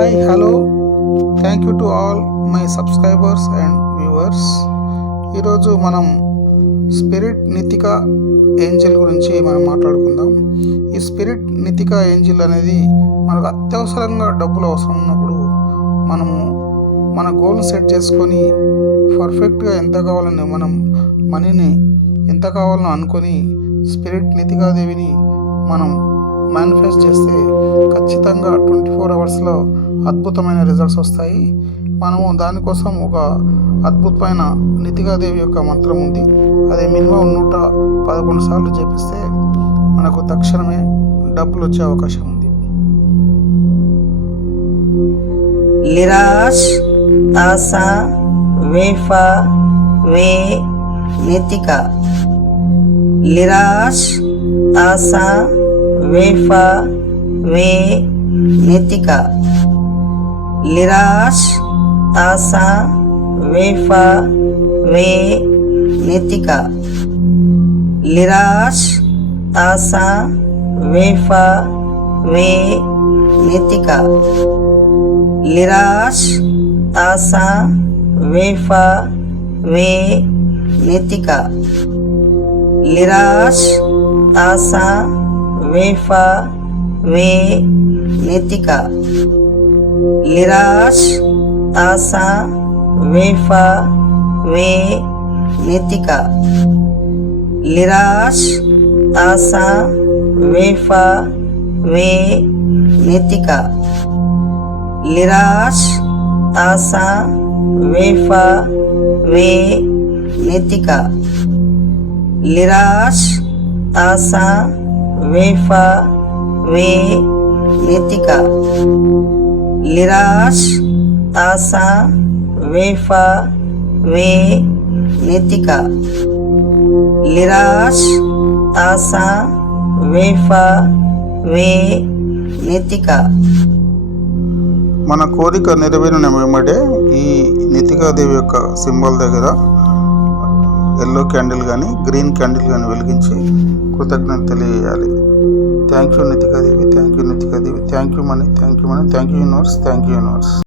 Hi hello thank you to all my subscribers and viewers ఈరోజు మనం spirit నితిక angel గురించి మనం మాట్లాడుకుందాం. ఈ స్పిరిట్ నితిక ఏంజిల్ అనేది మనకు అత్యవసరంగా డబ్బులు అవసరం ఉన్నప్పుడు మనము మన గోల్ని సెట్ చేసుకొని పర్ఫెక్ట్గా ఎంత కావాలని మనం మనీని ఎంత కావాలని అనుకొని స్పిరిట్ నితికాదేవిని మనం మేనిఫెస్ట్ చేస్తే ఖచ్చితంగా ట్వంటీ ఫోర్ అవర్స్లో అద్భుతమైన రిజల్ట్స్ వస్తాయి. మనము దానికోసం ఒక అద్భుతమైన నితికాదేవి యొక్క మంత్రం ఉంది. అది మినిమం నూట పదకొండు సార్లు చేపిస్తే మనకు తక్షణమే డబ్బులు వచ్చే అవకాశం ఉంది. లిరాష్ తాసా వేఫా వే నితిక. లిరాష్ తాసా వేఫా వే నితిక. लिराश तासा वेफा, वे, नितिका। लिराश तासा वेफा, वे, नितिका। लिराश तासा वेफा, वे, नितिका। लिराश तासा वेफा, वे, नितिका। लिराश ताशा वेफा, वे, नितिका। लिराश ताशा वेफा, वे, नितिका। लिराश ताशा वेफा, वे, नितिका। लिराश ताशा वेफा, वे, नितिका। లిరాష్ తాసా వేఫా వే నితిక. లిరాష్ తాసా వేఫా వే నితిక. మన కోరిక నెరవేరిన వెంబడే ఈ నితికాదేవి యొక్క సింబల్ దగ్గర ఎల్లో క్యాండిల్ కానీ గ్రీన్ క్యాండిల్ కానీ వెలిగించి కృతజ్ఞత తెలియజేయాలి. Thank you Nitikadevi. Thank you thank you money thank you money thank you nurse. thank you nurse.